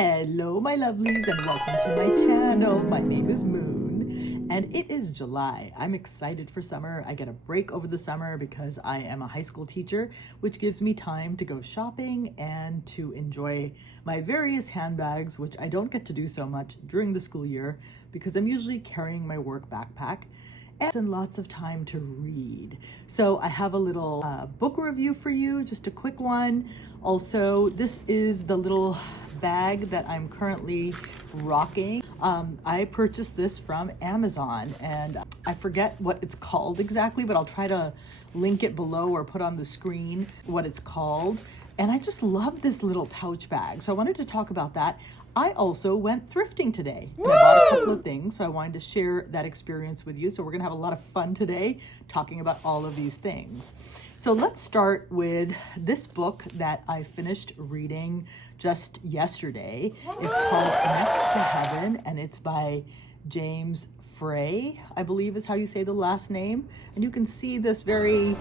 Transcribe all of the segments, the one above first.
Hello my lovelies and welcome to my channel. My name is Moon and it is July. I'm excited for summer. I get a break over the summer because I am a high school teacher, which gives me time to go shopping and to enjoy my various handbags, which I don't get to do so much during the school year because I'm usually carrying my work backpack and lots of time to read. So I have a little book review for you, just a quick one. Also, this is the little bag that I'm currently rocking. I purchased this from Amazon and I forget what it's called exactly, but I'll try to link it below or put on the screen what it's called. And I just love this little pouch bag. So I wanted to talk about that. I also went thrifting today and I bought a couple of things. So I wanted to share that experience with you. So we're gonna have a lot of fun today talking about all of these things. So let's start with this book that I finished reading just yesterday. It's called Next to Heaven and it's by James Frey, I believe is how you say the last name. And you can see this very,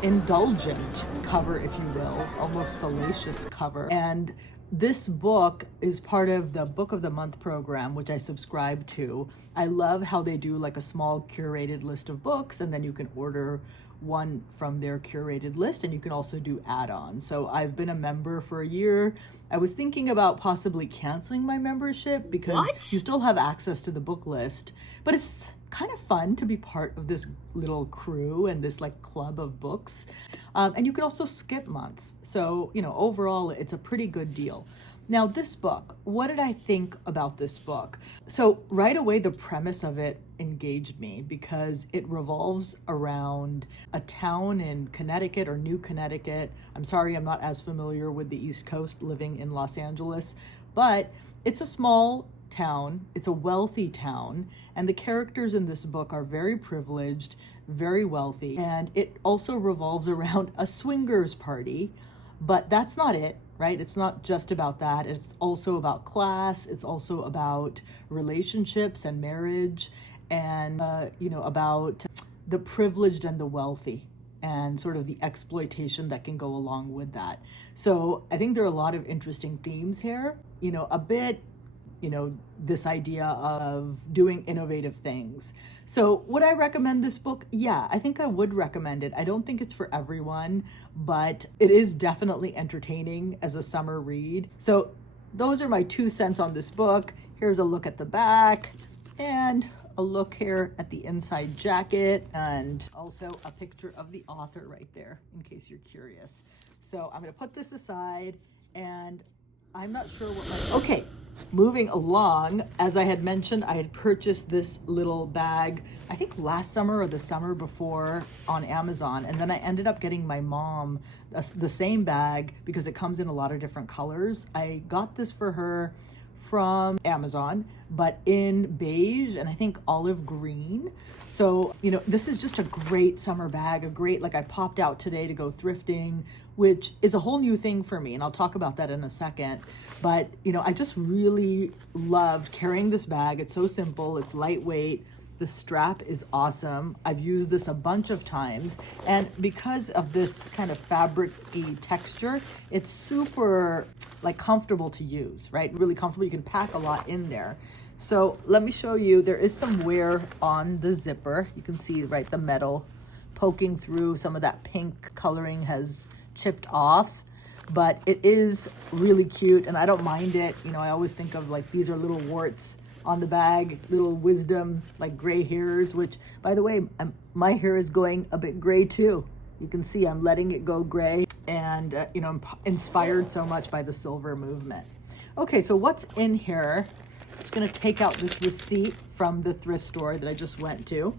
indulgent cover, if you will, almost salacious cover. And this book is part of the Book of the Month program, which I subscribe to. I love how they do like a small curated list of books, and then you can order one from their curated list, and you can also do add-ons. So I've been a member for a year. I was thinking about possibly canceling my membership because you still have access to the book list, but it's kind of fun to be part of this little crew and this like club of books. And you can also skip months. So, overall, it's a pretty good deal. Now, this book, what did I think about this book? So right away, the premise of it engaged me because it revolves around a town in Connecticut or New Connecticut. I'm sorry, I'm not as familiar with the East Coast living in Los Angeles, but it's a small town. It's a wealthy town, and the characters in this book are very privileged, very wealthy, and it also revolves around a swingers party, but that's not it, right? It's not just about that. It's also about class. It's also about relationships and marriage and, about the privileged and the wealthy and sort of the exploitation that can go along with that. So I think there are a lot of interesting themes here, this idea of doing innovative things. So would I recommend this book? Yeah, I think I would recommend it. I don't think it's for everyone, but it is definitely entertaining as a summer read. So those are my 2 cents on this book. Here's a look at the back and a look here at the inside jacket, and also a picture of the author right there in case you're curious. So I'm going to put this aside, and I'm not sure what okay, moving along. As I had mentioned, I had purchased this little bag, I think last summer or the summer before on Amazon. And then I ended up getting my mom the same bag because it comes in a lot of different colors. I got this for her from Amazon, but in beige and I think olive green. So, this is just a great summer bag, I popped out today to go thrifting, which is a whole new thing for me. And I'll talk about that in a second. But, I just really loved carrying this bag. It's so simple. It's lightweight. The strap is awesome. I've used this a bunch of times. And because of this kind of fabric-y texture, it's super comfortable to use, right? Really comfortable. You can pack a lot in there. So let me show you, there is some wear on the zipper. You can see, right, the metal poking through. Some of that pink coloring has chipped off, but it is really cute and I don't mind it. I always think of these are little warts on the bag, little wisdom, gray hairs, which by the way, my hair is going a bit gray too. You can see I'm letting it go gray and, I'm inspired so much by the silver movement. Okay, so what's in here? I'm just gonna take out this receipt from the thrift store that I just went to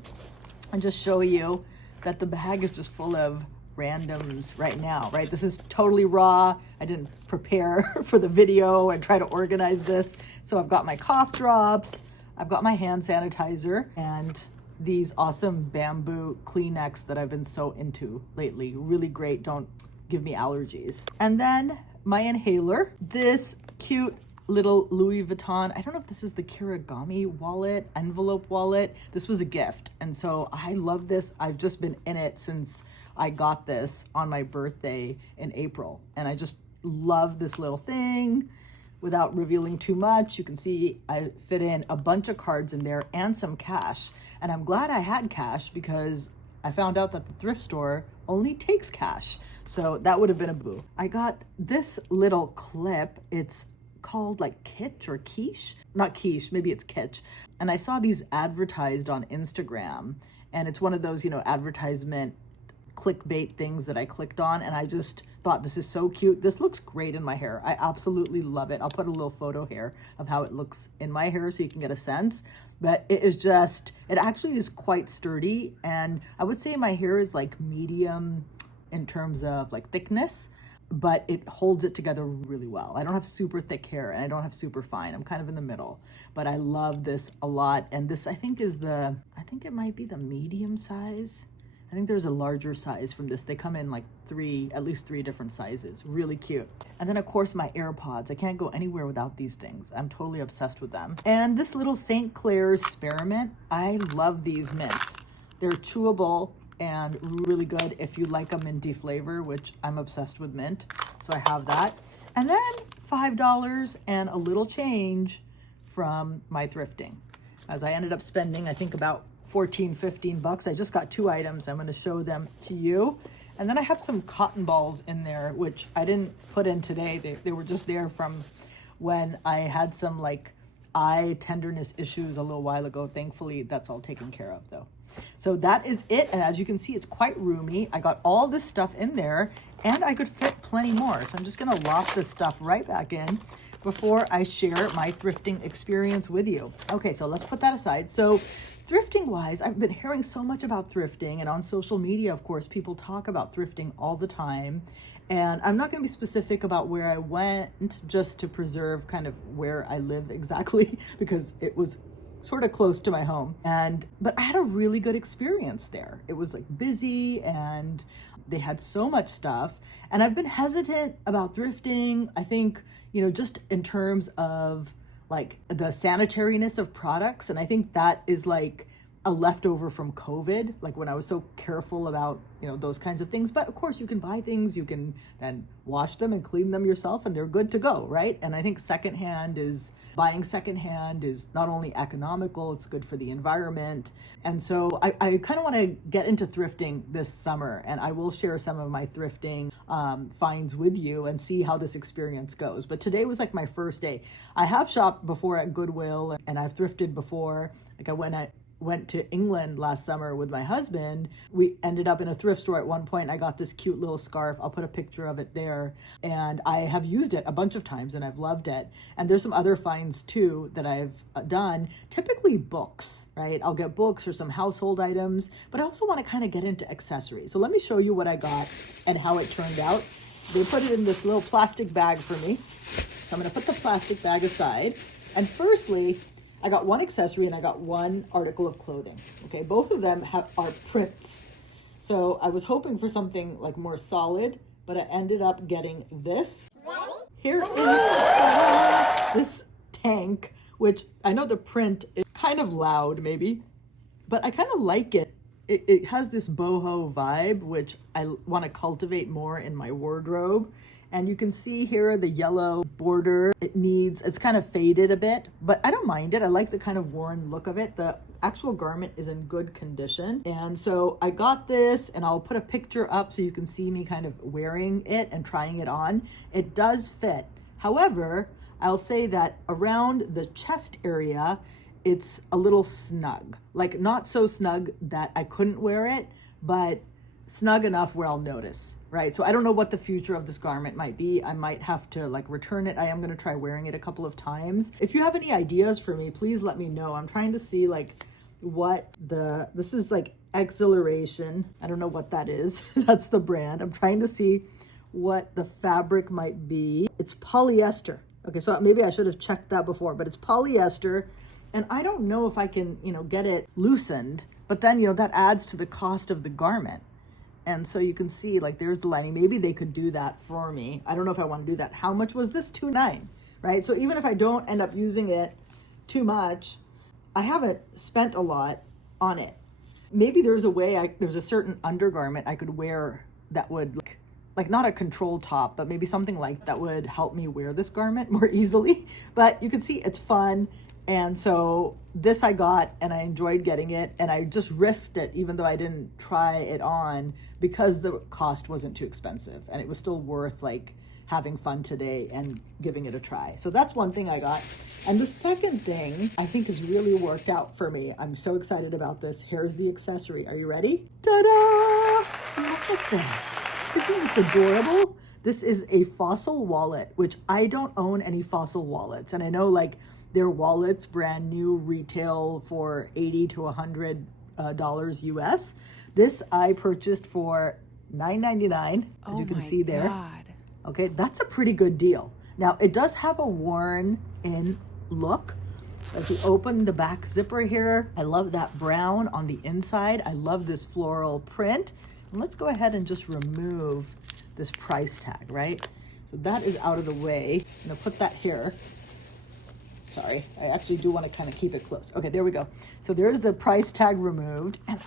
and just show you that the bag is just full of randoms right now, right? This is totally raw. I didn't prepare for the video and try to organize this. So I've got my cough drops, I've got my hand sanitizer, and these awesome bamboo Kleenex that I've been so into lately. Really great, don't give me allergies. And then my inhaler, this cute little Louis Vuitton, I don't know if this is the Kirigami wallet, envelope wallet. This was a gift. And so I love this. I've just been in it since I got this on my birthday in April. And I just love this little thing. Without revealing too much, you can see I fit in a bunch of cards in there and some cash. And I'm glad I had cash because I found out that the thrift store only takes cash. So that would have been a boo. I got this little clip. It's called like Kitsch or Quiche. Not quiche, maybe it's Kitsch. And I saw these advertised on Instagram. And it's one of those, advertisement clickbait things that I clicked on, and I just thought, this is so cute. This looks great in my hair. I absolutely love it. I'll put a little photo here of how it looks in my hair so you can get a sense. But it actually is quite sturdy, and I would say my hair is like medium in terms of like thickness, but it holds it together really well. I don't have super thick hair and I don't have super fine. I'm kind of in the middle, but I love this a lot. And this I think it might be the medium size. I think there's a larger size from this. They come in like at least three different sizes. Really cute. And then of course my AirPods. I can't go anywhere without these things. I'm totally obsessed with them. And this little St. Clair's Spearmint. I love these mints. They're chewable and really good if you like them in deflavor, which I'm obsessed with mint. So I have that. And then $5 and a little change from my thrifting. As I ended up spending, I think about 14, 15 bucks. I just got 2 items. I'm going to show them to you. And then I have some cotton balls in there, which I didn't put in today. They were just there from when I had some like eye tenderness issues a little while ago. Thankfully, that's all taken care of though. So that is it. And as you can see, it's quite roomy. I got all this stuff in there and I could fit plenty more. So I'm just going to lock this stuff right back in before I share my thrifting experience with you. Okay, so let's put that aside. So thrifting wise, I've been hearing so much about thrifting, and on social media, of course, people talk about thrifting all the time. And I'm not going to be specific about where I went just to preserve kind of where I live exactly because it was sort of close to my home. But I had a really good experience there. It was like busy and they had so much stuff. And I've been hesitant about thrifting, I think, just in terms of like the sanitariness of products. And I think that is like a leftover from COVID, like when I was so careful about, those kinds of things. But of course you can buy things, you can then wash them and clean them yourself and they're good to go, right? And I think buying secondhand is not only economical, it's good for the environment. And so I kind of want to get into thrifting this summer, and I will share some of my thrifting finds with you and see how this experience goes. But today was like my first day. I have shopped before at Goodwill and I've thrifted before. Like I went to England last summer with my husband. We ended up in a thrift store at one point. I got this cute little scarf. I'll put a picture of it there. And I have used it a bunch of times and I've loved it. And there's some other finds too that I've done. Typically books, right? I'll get books or some household items, but I also want to kind of get into accessories. So let me show you what I got and how it turned out. They put it in this little plastic bag for me. So I'm going to put the plastic bag aside. And firstly, I got one accessory and I got one article of clothing. Okay, both of them are prints. So I was hoping for something like more solid, but I ended up getting this. Here is this tank, which I know the print is kind of loud maybe, but I kind of like it. It has this boho vibe, which I want to cultivate more in my wardrobe. And you can see here the yellow border. It's kind of faded a bit, but I don't mind it. I like the kind of worn look of it. The actual garment is in good condition. And so I got this, and I'll put a picture up so you can see me kind of wearing it and trying it on. It does fit. However, I'll say that around the chest area, it's a little snug. Like not so snug that I couldn't wear it, but snug enough where I'll notice, right? So I don't know what the future of this garment might be. I might have to like return it. I am going to try wearing it a couple of times. If you have any ideas for me, please let me know. I'm trying to see like this is like Exhilaration. I don't know what that is. That's the brand. I'm trying to see what the fabric might be. It's polyester. Okay, so maybe I should have checked that before, but it's polyester. And I don't know if I can, get it loosened, but then, that adds to the cost of the garment. And so you can see like there's the lining. Maybe they could do that for me. I don't know if I want to do that. How much was this? $2.9, right? So even if I don't end up using it too much, I haven't spent a lot on it. Maybe there's a way, there's a certain undergarment I could wear that would like not a control top, but maybe something like that would help me wear this garment more easily. But you can see it's fun. And so this I got and I enjoyed getting it, and I just risked it even though I didn't try it on because the cost wasn't too expensive, and it was still worth like having fun today and giving it a try. So that's one thing I got. And the second thing I think has really worked out for me. I'm so excited about this. Here's the accessory. Are you ready? Ta-da! Look at this. Isn't this adorable? This is a Fossil wallet, which I don't own any Fossil wallets. And I know like their wallets, brand new, retail for $80 to $100 US. This I purchased for $9.99, as you can see there. God. Okay, that's a pretty good deal. Now, it does have a worn-in look. If you open the back zipper here, I love that brown on the inside. I love this floral print. And let's go ahead and just remove this price tag, right? So that is out of the way. I'm gonna put that here. Sorry, I actually do want to kind of keep it close. Okay, there we go. So there's the price tag removed. And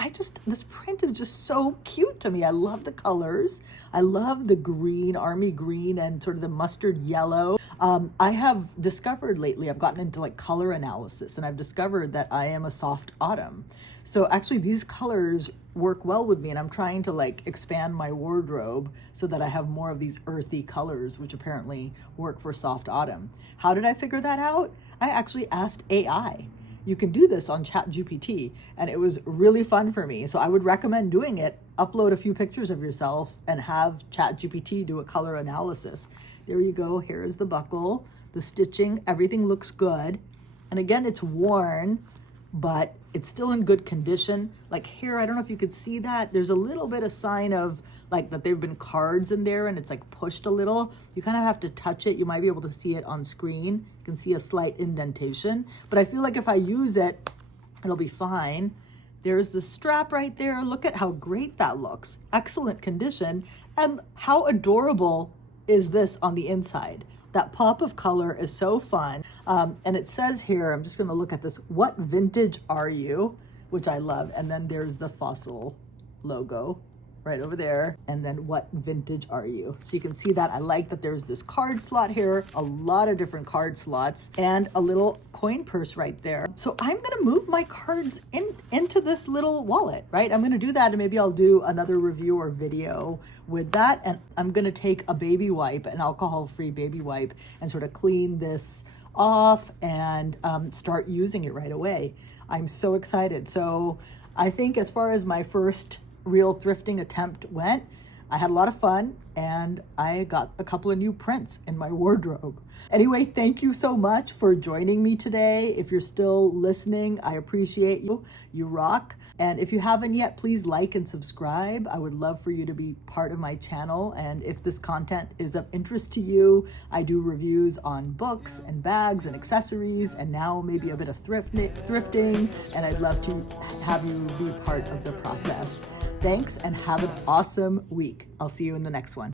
this print is just so cute to me. I love the colors. I love the green, army green, and sort of the mustard yellow. I have discovered lately, I've gotten into like color analysis, and I've discovered that I am a soft autumn. So actually these colors work well with me, and I'm trying to like expand my wardrobe so that I have more of these earthy colors, which apparently work for soft autumn. How did I figure that out? I actually asked AI. You can do this on ChatGPT, and it was really fun for me. So I would recommend doing it. Upload a few pictures of yourself and have ChatGPT do a color analysis. There you go. Here is the buckle, the stitching, everything looks good. And again, it's worn, but it's still in good condition. Like here, I don't know if you could see that. There's a little bit of sign of like that there've been cards in there and it's like pushed a little. You kind of have to touch it. You might be able to see it on screen. You can see a slight indentation, but I feel like if I use it, it'll be fine. There's the strap right there. Look at how great that looks. Excellent condition. And how adorable is this on the inside? That pop of color is so fun. And it says here, I'm just gonna look at this, what vintage are you? Which I love. And then there's the Fossil logo right over there. And then what vintage are you? So you can see that. I like that there's this card slot here, a lot of different card slots, and a little coin purse right there. So I'm gonna move my cards into this little wallet, right? I'm gonna do that, and maybe I'll do another review or video with that. And I'm gonna take a baby wipe, an alcohol-free baby wipe, and sort of clean this off and start using it right away. I'm so excited. So I think as far as my first real thrifting attempt went, I had a lot of fun, and I got a couple of new prints in my wardrobe. Anyway, thank you so much for joining me today. If you're still listening, I appreciate you. You rock. And if you haven't yet, please like and subscribe. I would love for you to be part of my channel. And if this content is of interest to you, I do reviews on books and bags and accessories, and now maybe a bit of thrifting. And I'd love to have you be part of the process. Thanks, and have an awesome week. I'll see you in the next one.